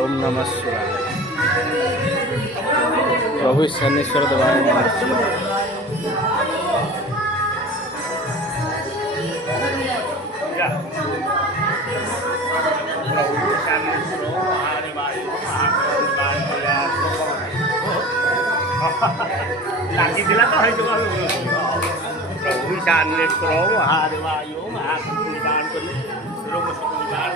ओम नमः शिवाय। प्रभु शनेश्वर देवाय नमः। lagi bilang kok itu kalau bisa nestro hari wayu mah kulitan kun terus kulitan